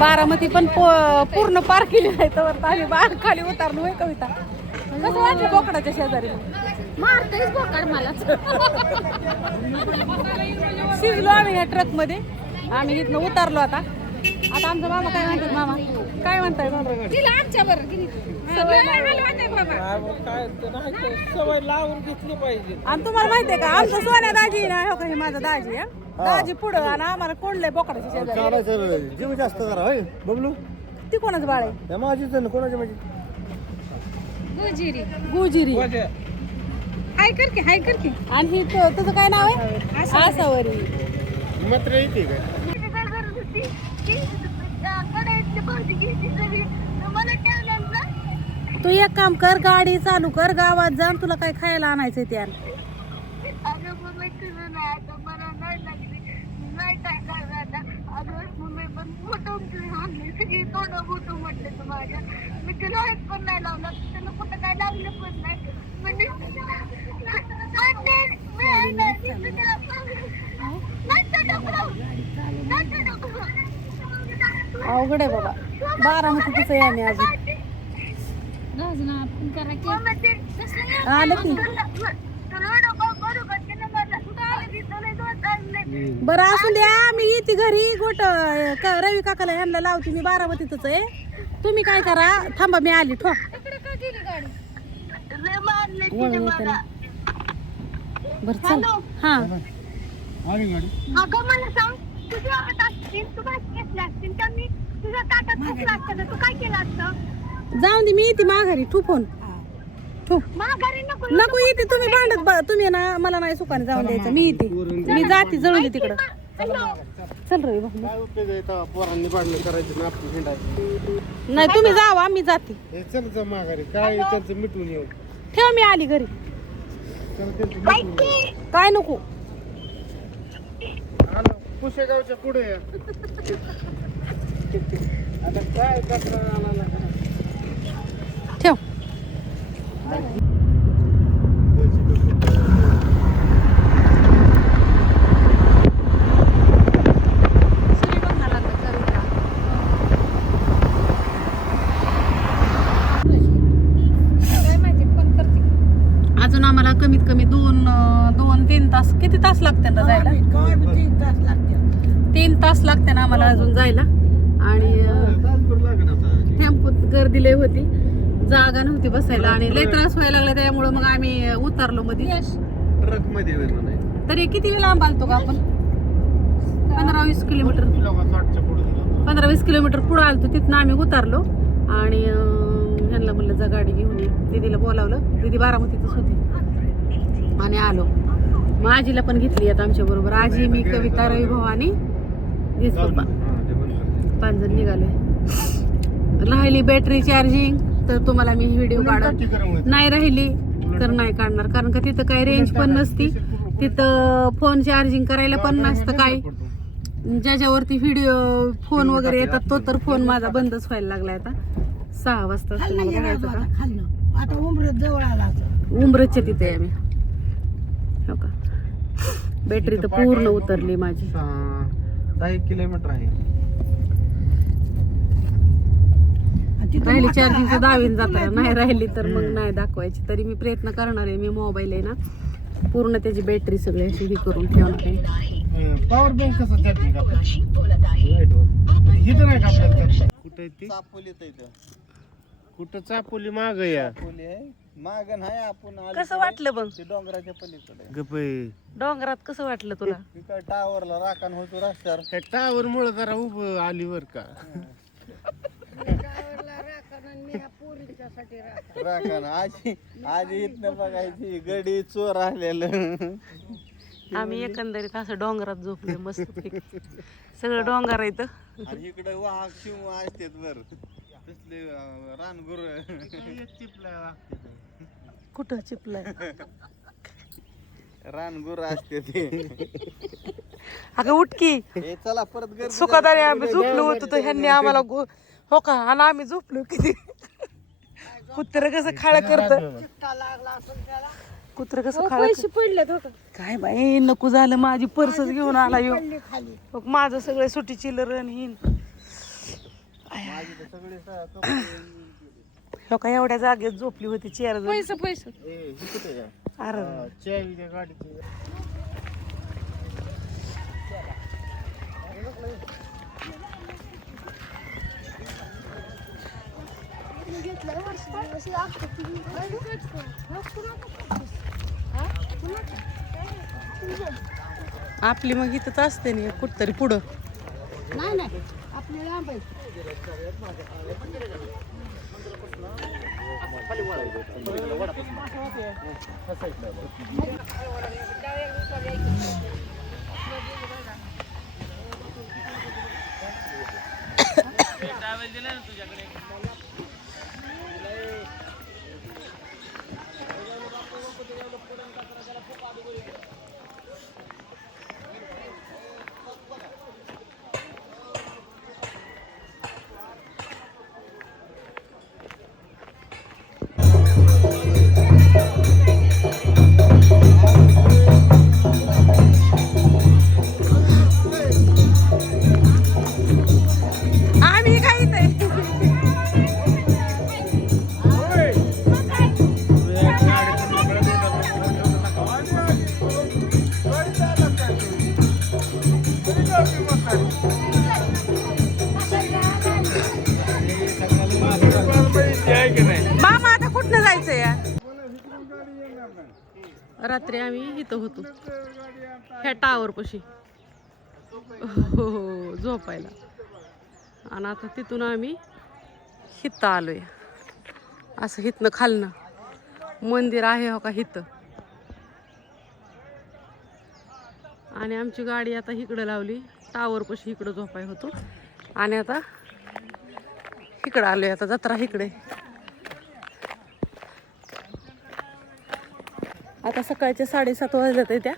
बारामती पण पूर्ण पार केली नाही तर आम्ही बाहेर खाली उतारलो होय कविता. कसं वाटलं बोकडाच्या शेजारी? मारतोयच बोकड मला. शिजलो आम्ही ह्या ट्रक मध्ये. आम्ही इथनं उतारलो आता. आता आमचा मामा काय म्हणतात? मामा काय म्हणताय? तिला आमच्या बरं सवय लावून घेतली पाहिजे. आणि तुम्हाला माहितीये का आमचं सोन्या दाजी ना हो काही माझा दाजी आहे. दाजी पुढं आणि आम्हाला कोणलंय बोकडाच्या शेजारी. जीव जास्त करा होय बबलू. ती कोणाच बाळ आहे? माझीच आहे ना. कोणाची माझी? गुजिरी गुजिरी. हाय कर की, हाय कर की. आणि ही तुझं काय नाव आहे? आसावरी. मात्र येते काय? तू एक काम कर, गाडी चालू कर, गावात जा, तुला काय खायला आणायचंय त्या. अवघड आहे बाबा. बारामतीच आहे आम्ही अजून. आलं की बरं असू द्या. मी येते घरी. गोट रवी काकाला ह्यांना लावते. मी बारामतीतच आहे. तुम्ही काय करा, थांबा मी आली. ठो बर चल. हा जाऊन दे. मी येते माघारी. ठू फोन ठू. नको येते. तुम्ही भांडत तुम्ही ना मला नाही सुखाने जाऊन द्यायचं. मी येते. मी जाते. जळून दे तिकडं. चल रवी भाऊ. काय उपयोग आहे पोरांनी भांडण करायचं ना आपली हिंडायची. नाही तुम्ही जावा, मी जाते. हे चल जा माघारी. काय त्यांचं मिटून येऊ. ठेव मी आली घरी. चल त्यांचं मिटून येऊ. काय नको. आलो पुशेगावच्या पुढे. आता काय कचरा आला. ठेव. अजून आम्हाला कमीत कमी 2-3 तास. किती तास लागते ना जायला? 3 तास लागते ना आम्हाला अजून जायला. आणि टेम्पोत गर्दी लय होती. जागा नव्हती बसायला आणि लय त्रास व्हायला लागला. त्यामुळे मग आम्ही उतरलो मध्ये. ट्रक मध्ये तरी किती वेळ लांब आलतो का आपण? 15-20 किलोमीटर. 15-20 किलोमीटर पुढे आलतो. तिथनं आम्ही उतरलो आणि ह्यांना म्हणलं जा गाडी घेऊन ये. दीदीला बोलावलं. दीदी बारामतीतच होती आणि आलो. मग आजीला पण घेतली आता आमच्या बरोबर. आजी, मी, कविता, रवी भाऊ आणि दीज पप्पा. 5 जण निघालोय. राहिली बॅटरी चार्जिंग तर तुम्हाला मी व्हिडिओ काढत नाही. राहिली तर नाही काढणार. कारण का तिथं काही रेंज पण नसती. तिथं फोन चार्जिंग करायला पण नसतं. काय ज्याच्यावरती व्हिडिओ फोन वगैरे येतात तो तर फोन माझा बंदच व्हायला लागलाय. आता 6 वाजता बघायचं का. आता उमरत जवळ आला. उमरतच्या तिथे आहे आम्ही. हो का. बॅटरी तर पूर्ण उतरली माझी. 10 किलोमीटर आहे. राहिली चार्जिंगचं दावीन जाता. नाही राहिली तर मग नाही दाखवायची. तरी मी प्रयत्न करणार आहे. मी मोबाईल आहे ना पूर्ण त्याची बॅटरी सगळी अशी ही करून ठेवणार आहे. पॉवर बँक कसं चार्जिंग इथं नाही का आपल्याला? कुठे ती चापोलीत आहे. कुठं चापोली माग या माग नाही. आपण कसं वाटलं बघ डोंगराच्या पलीकडे डोंगरात? कसं वाटलं तुला? टावरला राखण होतो रस्त्यावर. त्या टावर मुळे जरा उभं आली वर का. राखण आजी इथनं बघायची. गडी चोर आलेलं. आम्ही एकंदरीत असं डोंगरात झोपले मस्त. सगळं डोंगर आहे. इकडे वाहक शिव असतात बर. तसले रानगुर कुठं चिपलाय? रानगुर असते ते. अगं उठकी. चला परत सुखादारी आम्ही झोपलो होतो तर ह्यांनी आम्हाला हो का. आणि आम्ही झोपलो. किती कुत्र कसं खाळ करत. कुत्र कसं खाळ. पैसे पडले काय बाई नको झालं. माझी पर्सच घेऊन आला यो. माझं सगळं सुटी चिल्लर आणि हो का एवढ्या जागेत झोपली होती चेअर पैसे पैसे अरे आपली मग इथंच असते ना कुठतरी पुढं नाही नाही आपले लांब आहे. आम्ही काय इथे मामा आता कुठनं जायचं या रात्री आम्ही इथं होतो ह्या टावर पशी हो झोपायला आणि आता तिथून आम्ही हिथं आलोय असं हिथनं खालनं मंदिर आहे हो का हिथं आणि आमची गाडी आता इकडं लावली टावर पशी इकडं झोपाय होतो आणि आता इकडं आलोय आता जत्रा इकडे आता सकाळचे 7:30 वाजले त्या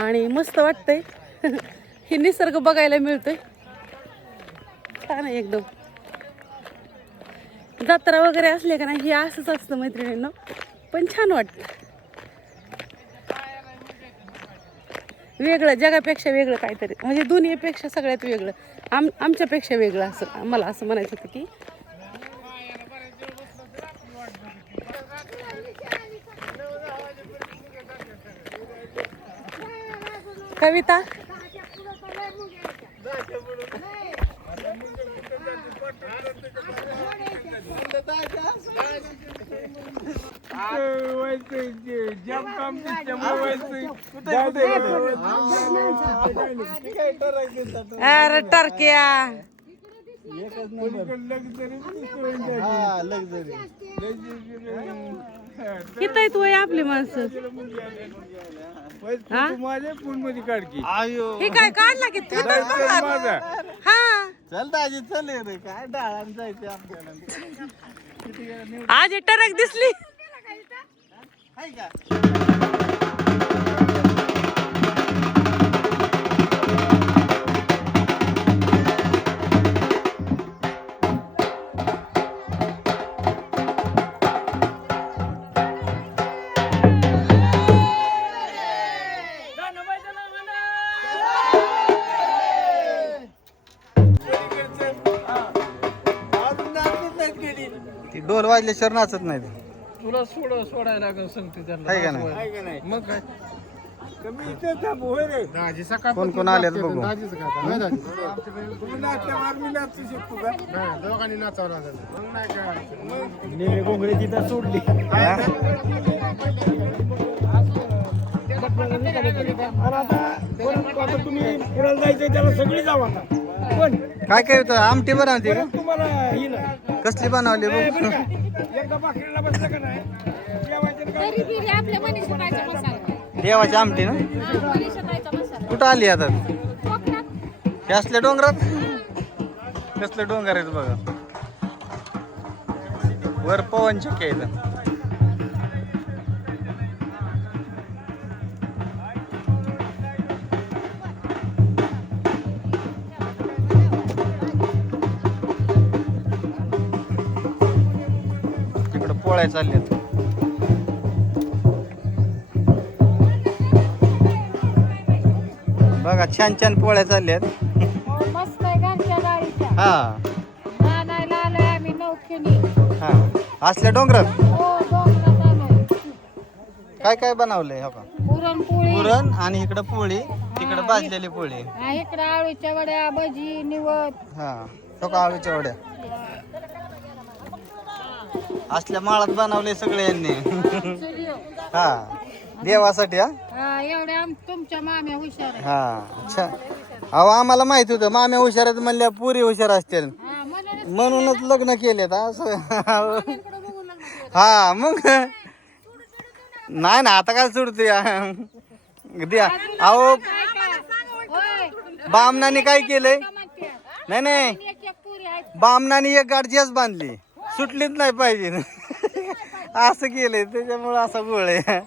आणि मस्त वाटतंय हे निसर्ग बघायला मिळतोय छान आहे एकदम जत्रा वगैरे असले का नाही हे असंच असतं मैत्रिणींना पण छान वाटतं वेगळं जगापेक्षा वेगळं काहीतरी म्हणजे दुनियेपेक्षा सगळ्यात वेगळं आमच्यापेक्षा वेगळं असं मला असं म्हणायचं होतं की कविता अरे टर्क्या किती तू आपली माणसं हे काय काढला की हा चल दाजी चल रे काय डाळान जायचं आपल्याला आज टरक दिसली हाय का ढोल वाजल्याशिवाय नाचत नाही तुला सोडायला लागेल सांगते त्यांना आहे का नाही मग काय दाजी सकाळ कोण कोण आले बघू दोघांनी नाचावं लागेल मग नाही काय नेहमी घोंगडी तिथं सोडली तुम्ही पुण्याला जायचं त्याला सगळी जाऊ आता पण काय काय होतं आमटी बनवते का तुम्हाला ही नाही कसली बनवली बघ एकदा बाकरीला बसलं का नाही तरी बी आपल्या मनीषा ताईचा मसाला देवाची आमटी ना मनीषा ताईचा मसाला कुठं आली आता कोकणात हे असल्या डोंगरात कसलं डोंगर आहेत बघा वर पवन चक्की आहे तिकडं पोळ्या चालल्यात बघा छान छान पोळ्या चालल्यात मस्त आहे घरच्या डाळीच्या हा असल्या डोंगरात हो डोंगरात आलोय. काय काय बनवलंय हो का? पुरणपोळी पुरण आणि इकडं पोळी तिकडं भाजलेली पोळी. हा, इकडं आळूच्या वड्या भजी निवड. हा तो का आळूच्या वड्या असल्या माळात बनवले सगळे यांनी. हा देवासाठी. हा एवढ्या तुमच्या माम्या हुशार आहे. हा अच्छा. अहो आम्हाला माहित होतं माम्या हुशार आहेत म्हणल्या पुरी हुशार असतील हा, म्हणूनच म्हणूनच लग्न केलेत असं. हा मग नाही ना आता काय सोडते द्या. अहो काय काय? होय. बामणाने काय केलंय? का म्हणते? नाही नाही एक एक पुरी आहे. बामणाने एक गाडजीच बांधली सुटलीच नाही पाहिजे. असं केलंय त्याच्यामुळे असा गोळ आहे.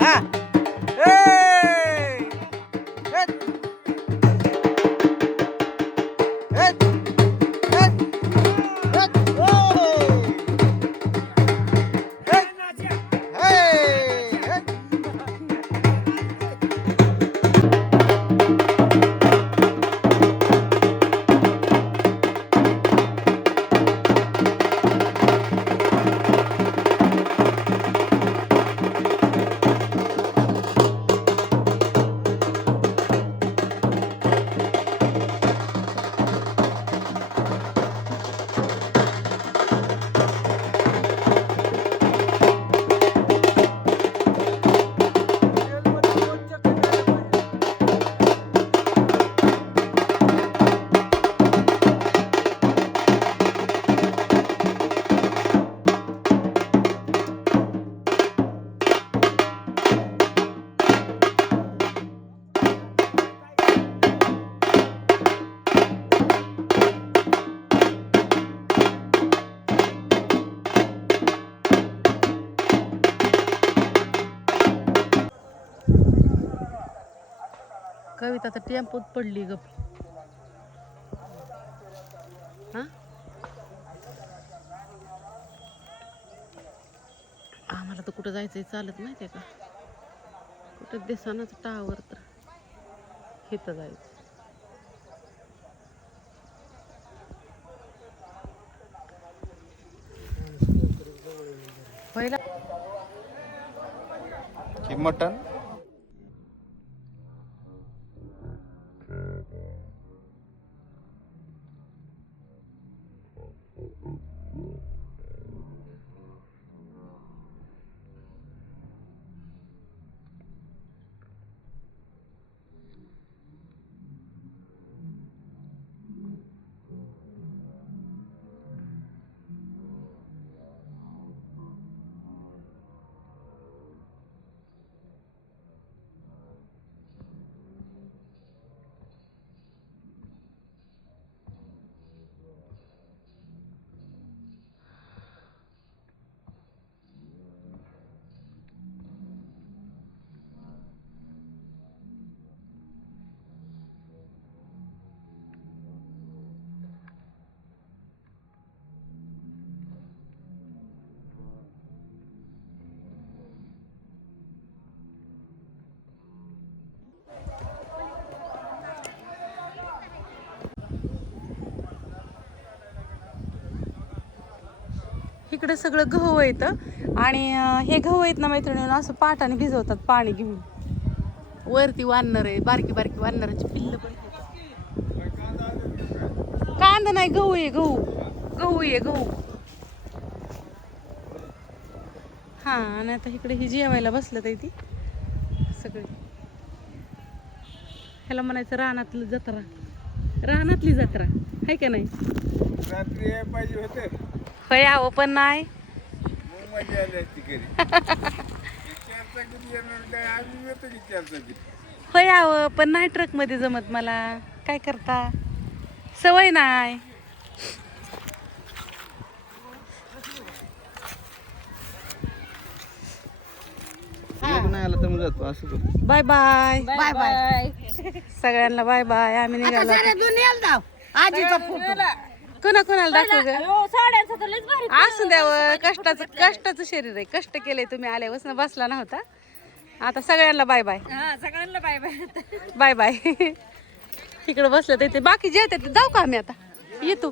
हा. ए! हेट! हेट! हेट! हेट! ओय! हेट! हे! हेट! कविता तर टेम्पोत पडली गप. हा आम्हाला तर कुठं जायचंय चालत माहितीये का? कुठं दिसनाच टावर तर इथं जायचं. पहिला हे मटण इकडे सगळं गहू येतं आणि हे गहू आहेत ना मैत्रिणींनो असं पाटाने भिजवतात पाणी घेऊन. वरती वानर आहे बारकी बारकी वानराची पिल्ल पण आहेत. कांदा नाही गहू आहे गहू गहू आहे गहू. हा आणि आता इकडे ही जेवायला बसलं ती सगळी. ह्याला म्हणायचं रानातली जत्रा. रानातली जत्रा आहे का नाही? रात्री पाहिजे होते होय आहो पण नाही. मग मजा आली असती घरी. होय आहो पण नाही ट्रक मध्ये जमत मला. काय करता सवय नाही. नाही आला तर मग जातो असं करतो. बाय बाय बाय बाय सगळ्यांना बाय बाय. आम्ही निघालो कोणाला दाखवू ग? साड्यांचं तर लयच भारी असू द्यावं, कष्टाचं शरीर आहे. कष्ट केले तुम्ही आल्यापासून बसला नव्हता. आता सगळ्यांना बाय बाय हा सगळ्यांना बाय बाय बाय बाय. तिकडे बसलं तर ते बाकी जे येतात ते जाऊ का आम्ही आता? येतो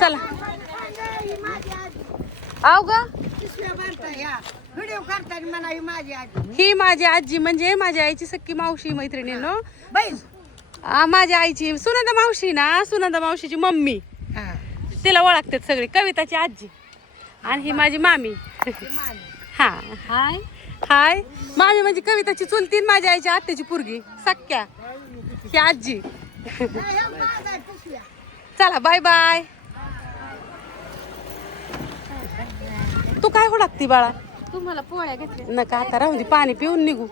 चला. आव ग व्हिडिओ करताना मला ही माझी आजी ही माझी आजी म्हणजे माझ्या आईची सख्खी मावशी मैत्रिणींनो. बाई माझ्या आईची सुनंदा मावशी ना, सुनंदा मावशीची मम्मी, तिला ओळखतात सगळे. कविताची आजी आणि ही माझी मामी. हा हाय हाय. मामी म्हणजे कविताची चुलती, माझ्या आईची आत्याची पोरगी सख्या ही आजी. चला बाय बाय. तू काय हो लागती बाळा? तुम्हाला पोळ्या घेतल्या नका आता राहून दे, पाणी पिऊन निघू.